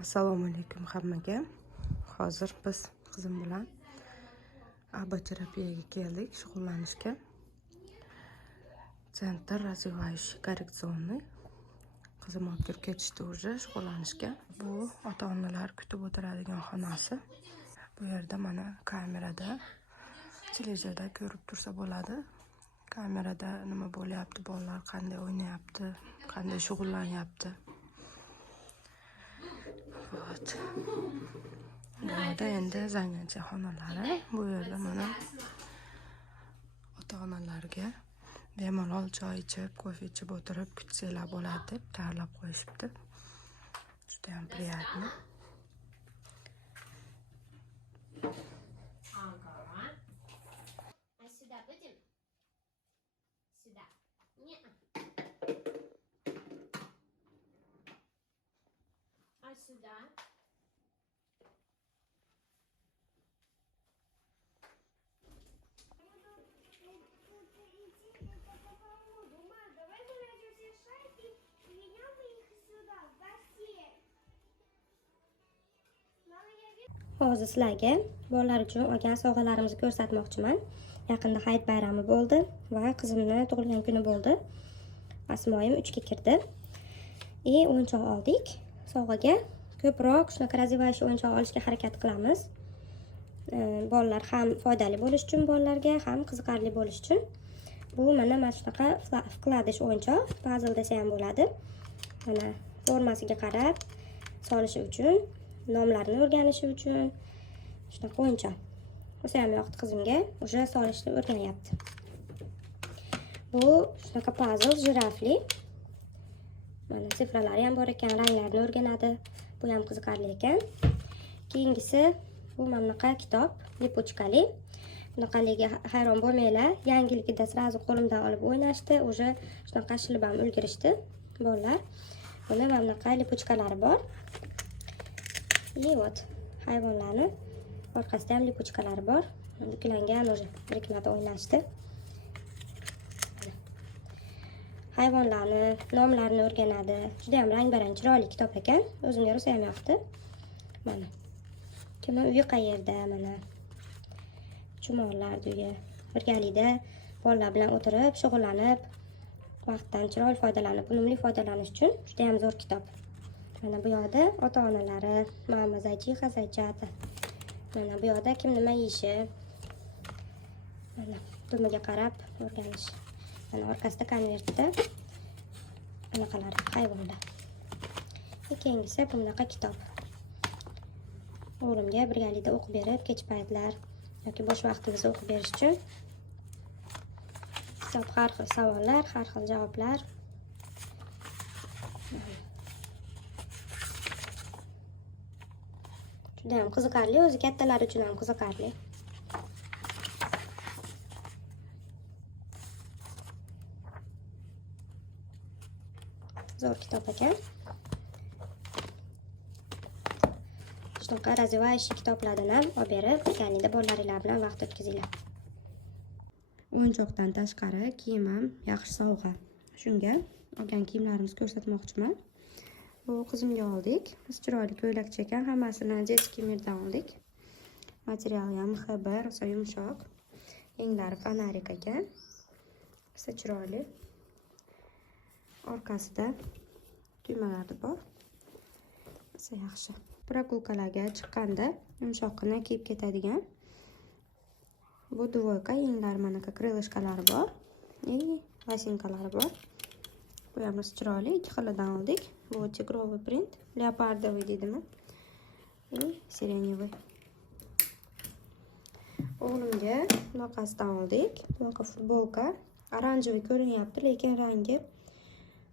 Assalomu alaykum hammaga. Hozir biz qizim bilan terapiyaga keldik, shug'ullanishga. Sentr развивающий korreksionniy. Qizim olib kirib ketishdi уже shug'ullanishga. Bu ota-onalar kutib o'tiradigan xonasi. Bu yerda mana kamerada, televizorda ko'rib tursa bo'ladi. Kamerada nima bo'lyapti, bolalar qanday o'ynayapti, qanday shug'ullanyapti. Bu yerda endi zangancha xonalari. Bu yerda mana ota-onalarga bemalol choy ichib, kofe ichib o'tirib kutsanglar bo'ladi deb tayyorlab qo'yishibdi. Juda ham приятно. Сюда будем? Сюда. Нет. А сюда? Hozir sizlarga bolalar uchun olgan sovg'alarimizni ko'rsatmoqchiman. Yaqinda hayit bayrami bo'ldi va qizimning tug'ilgan kuni bo'ldi. Asmoyim 3 ga kirdi. O'yinchoq oldik. Sovg'aga ko'proq shunaqa развивающий o'yinchoq olishga harakat qilamiz. Bolalar ham foydali bo'lish uchun, bolalarga ham qiziqarli bo'lish uchun. Bu mana shunaqa vkladish o'yinchoq, puzzle desa ham bo'ladi. Mana formasiga qarab solishi uchun, nomlarini o'rganishi uchun shunaqa o'yinchoq. O'zi ham yoqdi qizimga, уже solishni o'rganyapti. Bu shunaqa puzzle jirafli. Mana sifralari ham bor ekan, ranglarni o'rganadi. Bu ham qiziqarli ekan. Keyingisi bu bunaqa kitob, lipochkali. Bunaqaligiga hayron bo'lmanglar. Yangiligida sразу qo'limdan olib o'ynashdi, уже shunaqa shilib ham ulgurishdi bolalar. Buni bunaqa lipochkalari bor. Вот, hayvonlarni orqasida ham lipochkalari bor. Buklangan уже biriklarda o'ynashdi. Hayvonlarni nomlarini o'rganadi. Juda ham rang-barang chiroyli kitob ekan. O'zimga rosa ham yoqdi. Mana. Kimning uyi qayerda? Mana. Chumorlar uyi. Birgalikda bolalar bilan o'tirib, shug'ullanib, vaqtdan chiroyli foydalanib, unumli foydalanish uchun juda ham zo'r kitob. Mana bu yoqda ota-onalari, mama zaychixa, zaychata. Mana bu yoqda kim nima yeyishi. Mana dumiga qarab o'rganish. Mana orqasida konvertda bunaqalar hayvonlar. Keyingisi bunaqa kitob. O'g'limga birgalikda o'qib berib, kech paytlar yoki bo'sh vaqtimizda o'qib berish uchun kitob, har xil savollar, har xil javoblar. Juda ham qiziqarli, o'zi kattalar uchun ham qiziqarli. Zo'r kitob ekan. Shunaqa развивающий kitoblardan ham olib berib, birgalikda bolalaringiz bilan vaqt o'tkazinglar. O'yinchoqdan tashqari kiyim ham yaxshi sovg'a. Shunga olgan kiyimlarimizni ko'rsatmoqchiman. Bu qizimga oldik. Biz chiroyli ko'ylakcha ekan, hammasini детский mirdan oldik. Materiali ham MHB, rosa yumshoq. Yenglari fanarik ekan. Rosa chiroyli. Orqasida tugmalari bor. Rosa yaxshi. Прогулкаlarga chiqqanda yumshoqqina kiyib ketadigan. Bu dvoyka, yenglar mana krылышкалari bor. Lasinkalari bor. Bu ham rosa chiroyli, ikki xilidan oldik. Bu tigrovый print, leopardовый deydimi? Сиреневый. O'g'limga bunaqasidan oldik. Bunaqa futbolka, oranjoviy ko'rinyapti, lekin rangi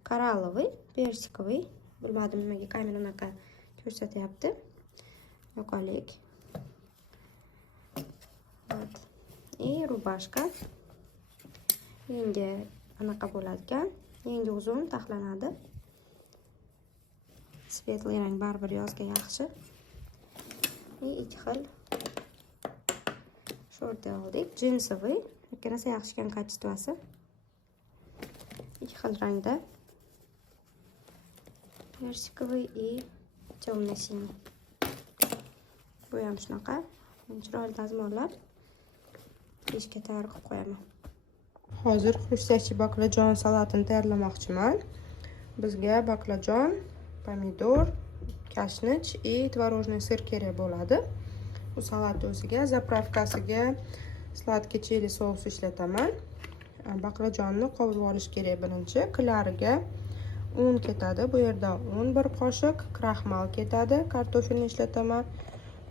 koralloviy, persikoviy. Bilmadim nimaga kamera unaqa ko'rsatyapti. Yoqalik. Rubashka. Yengi anaqa bo'ladi ekan. Yengi uzun taxlanadi. Svetli rang baribir yozga yaxshi. Ikki xil shorti oldik. Jinsoviy. Rosa yaxshi ekan kачествоsi. Ikki xil rangda. Persikoviy Темный синий. Bu ham shunaqa. Chiroyli dazmollar. Pechga tayyor qilib qo'yaman. Hozir xrustachi baqlajon salatini tayyorlamoqchiman. Bizga baqlajon, pomidor, kashnich и творожный сыр kerak bo'ladi. Bu salat o'ziga zapravkasiga sladkий chili sous ishlataman. Baqlajonni qovurib olish kerak birinchi. Klariga un ketadi. Bu yerda un 1 qoshiq, kraxmal ketadi. Kartofelni ishlataman.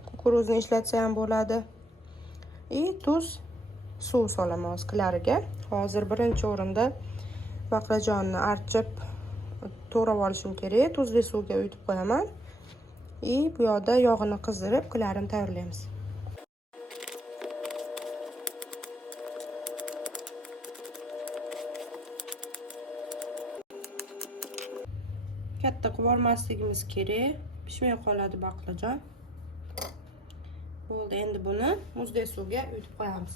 Kukuruzni ishlatsa ham bo'ladi. И tuz, suv solaman klariga. Hozir birinchi o'rinda baqlajonni archib to'g'rab olishim kerak. Tuzli suvga uyutib qo'yaman. И bu yoqda yog'ini qizdirib, klarini tayyorlaymiz. Katta qilib olmasligimiz kerak. Pishmay qoladi baqlajon. Bo'ldi, endi buni muzday suvga uyutib qo'yamiz.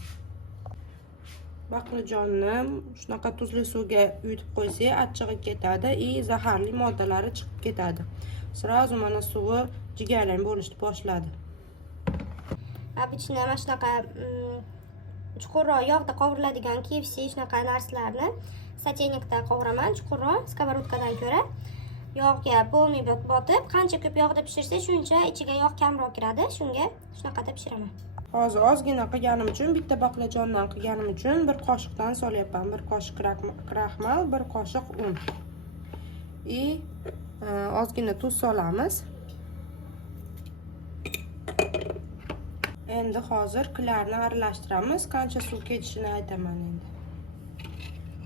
Baqlajonni shunaqa tuzli suvga uyutib qo'ysak, achchig'i ketadi и zaharli moddalari chiqib ketadi. Sразу mana suvi jigarlang bo'lishni boshladi. Обычно mana shunaqa chuqurroq yog'da qovuriladigan KFC shunaqa narsalarni soteynikda qovuraman, chuqurroq skоворodkadan ko'ra. Yog'ga polniy botib, qancha ko'p yog'da pishirsa, shuncha ichiga yog' kamroq kiradi. Shunga shunaqada pishiraman. Hozir ozgina qilganim uchun, bitta baqlajondan qilganim uchun 1 qoshiqdan solyapman. 1 qoshiq kraxmal, 1 qoshiq un. И ozgina tuz solamiz. Endi hozir klarni aralashtiramiz. Qancha suv ketishini aytaman endi.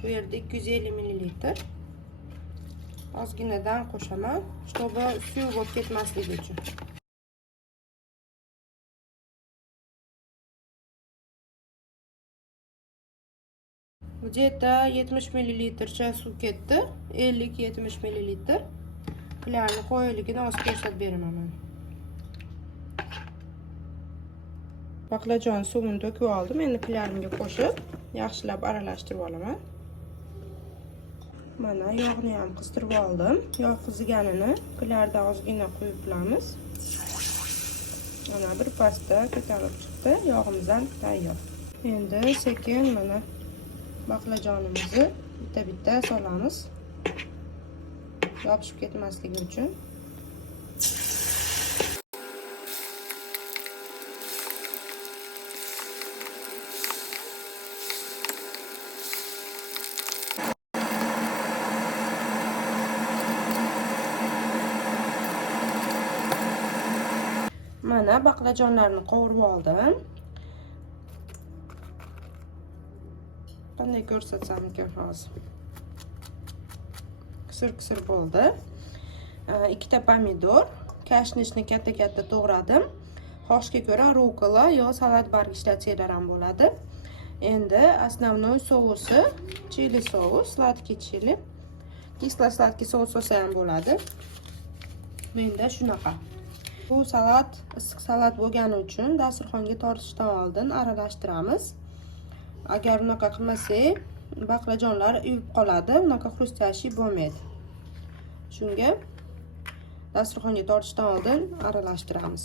Bu yerda 250 ml. Ozginadan qo'shaman, чтобы suv bo'lib ketmasligi uchun. Где-то 70 ml suv ketdi, 50-70 ml. Klarni qo'yilligini hozir ko'rsatib beraman men. Baqlajon suvini to'kib oldim. Endi klarimga qo'shib, yaxshilab aralashtirib olaman. Mana yog'ni ham qizdirib oldim. Yog' qiziganini klardan ozgina quyib bilamiz. Mana bir pasta ko'tarib chiqdi. Yog'imiz ham tayyor. Endi sekin mana baqlajonimizni bitta-bitta solamiz. Yopishib ketmasligi uchun. Mana baqlajonlarni qovurib oldim. Qanday ko'rsatsam ekan hozir. Qisir-qisir bo'ldi. 2 ta pomidor, kashnishni katta-katta to'g'radim. Xohishga ko'ra rukola yo salat bargi ishlatsanglar ham bo'ladi. Endi основной sousi chili sous, sladkий chili. Kislo-sladkий sous olsa ham bo'ladi. Menda shunaqa. Bu salat issiq salat bo'lgani uchun dasturxonga tortishdan oldin aralashtiramiz. Agar unaqa qilmasak, baqlajonlar uyib qoladi, unaqa xrustashi bo'lmaydi. Shunga dasturxonga tortishdan oldin aralashtiramiz.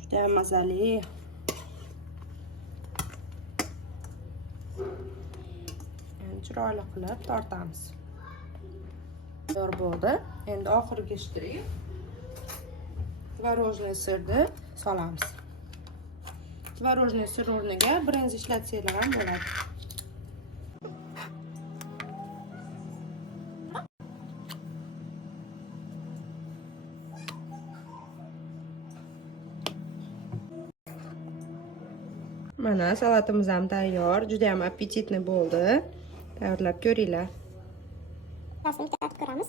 Juda mazali. Chiroyli qilib tortamiz. Tayyor bo'ldi. Endi oxirgi shtrix tvorожный sirni solamiz. Tvorожный sir o'rniga brenz ishlatsanglar ham bo'ladi. Mana salatimiz ham tayyor. Juda ham appetitli bo'ldi. Tayyorlab ko'ringlar. Rasmni tatib ko'ramiz.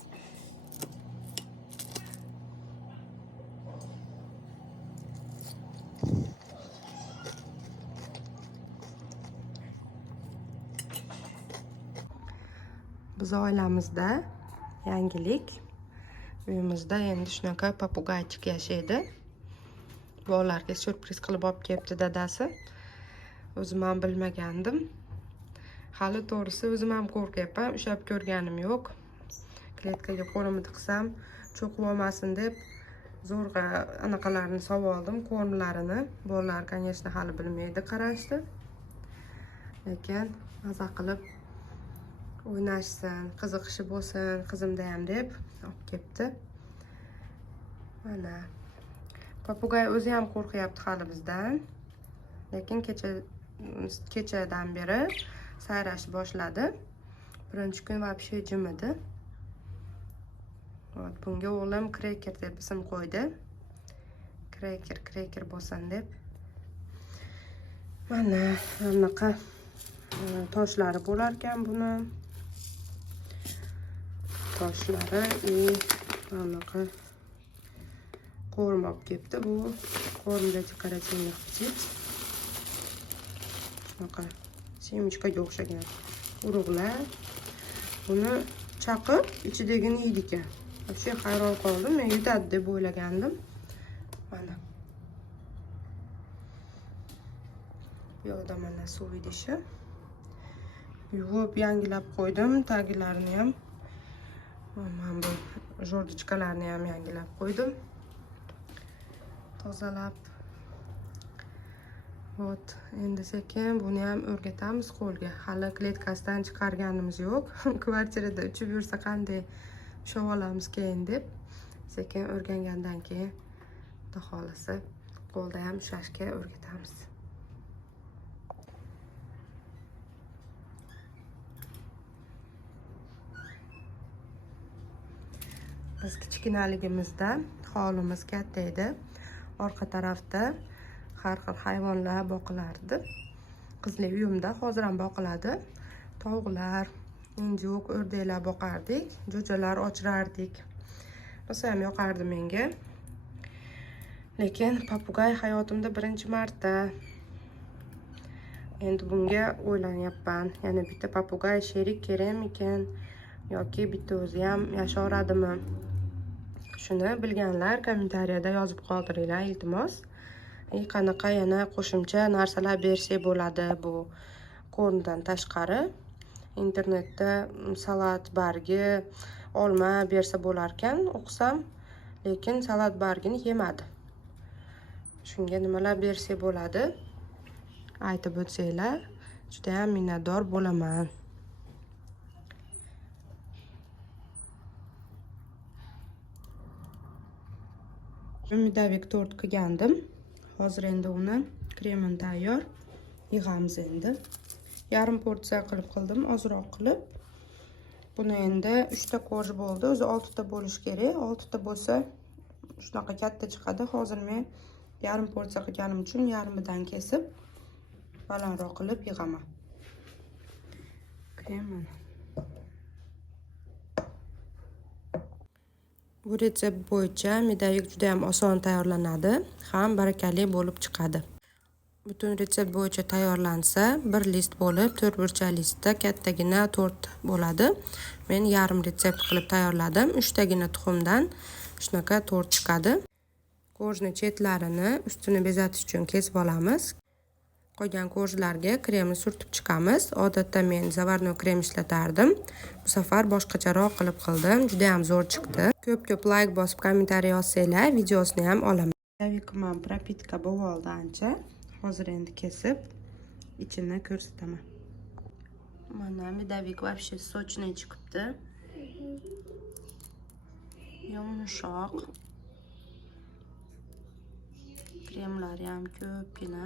Biz oilamizda yangilik Uyimizda endi shunaqa papugaychik yashaydi. Bolalarga syurpriz qilib olib kelibdi dadasi. O'zim ham bilmagandim. Hali to'g'risi o'zim ham qo'rqyapman, ushlab ko'rganim yo'q. Kletkaga qo'limni tiqsam cho'qib olmasin deb zo'rg'a anaqalarini solib oldim, kormlarini. Bolalar, конечно, hali bilmaydi qarashni. Lekin maza qilib o'ynashsin, qiziqishi bo'lsin, qizimda ham deb olib kelibdi. Mana papugay o'zi ham qo'rqyapti hali bizdan. Lekin kechadan beri sayrash boshladi. Birinchi kun вообще jim edi. Bunga o'g'lim Kreker deb ism qo'ydi. Kreker bo'lsin deb. Mana bunaqa toshlari bo'lar ekan buni. Toshlari bunaqa qo'rm olib kelibdi. Bu qo'rmda dekorativniy птиц. Shunaqa semechkaga o'xshagan urug'lar. Buni chaqib ichidagini yeydi ekan. Вообще hayron qoldim. Men yutadi deb o'ylagandim. Mana. Bu yoqda mana suv idishi. Yuvib yangilab qo'ydim. Tagilarini ham. Mana bu jordichkalarni ham yangilab qo'ydim. Tozalab. Endi sekin buni ham o'rgatamiz qo'lga. Hali kletkasidan chiqarganimiz yo'q. Kvartirada uchib yursa qanday ushlab olamiz keyin deb. Sekin o'rgangandan keyin xudo xolisi qo'lda ham ushlashga o'rgatamiz. Biz kichkinaligimizda hovlimiz katta edi. Orqa tarafda har xil hayvonlar boqilardi. Qizli uyimda hozir ham boqiladi. Tovuqlar, injuk, o'rdaklar boqardik. Jo'jalar ochirardik. Rosa ham yoqardi menga. Lekin papugay hayotimda birinchi marta. Endi bunga o'ylanyapman. Yana bitta papugay sherik kerakmikan yoki bitta o'zi ham yashaveradimi? Shuni bilganlar kommentariyada yozib qoldiringlar, iltimos. Qanaqa yana qo'shimcha narsalar bersak bo'ladi bu kormdan tashqari. Internetda salat bargi, olma bersa bo'lar ekan, o'qisam, lekin salat bargini yemadi. Shunga nimalar bersak bo'ladi? Aytib o'tsanglar, juda ham minnatdor bo'laman. Umidavik tort qilgandim. Hozir endi uni kremini tayyor. Yig'amiz endi. Yarim porsiya qildim, ozroq qilib. Buni endi 3 ta qo'sh bo'ldi. O'zi 6 ta bo'lish kerak. 6 ta bo'lsa shunaqa katta chiqadi. Hozir men yarim porsiya qilganim uchun yarmidan kesib balandroq qilib yig'aman. Krem. Bu retsept bo'yicha midavik juda ham oson tayyorlanadi, ham barakali bo'lib chiqadi. Butun retsept bo'yicha tayyorlansa, bir list bo'lib, 4 burchaklikda kattagina tort bo'ladi. Men yarim retsept qilib tayyorladim. 3 tagina tuxumdan shunaqa tort chiqadi. Qo'shni chetlarini ustini bezatish uchun kesib olamiz. Qolgan qo'shlarga kremni surtib chiqamiz. Odatda men zavarnoy krem ishlatardim. Bu safar boshqacharoq qildim. Juda ham zo'r chiqdi. Ko'p like bosib kommentariy yozsanglar, videosini ham olaman. Daviqman propitka bo'lib oldi ancha. Hozir endi kesib ichini ko'rsataman. Mana medavik вообще sochniy chiqibdi. Yumshoq. Kremlari ham ko'pgina.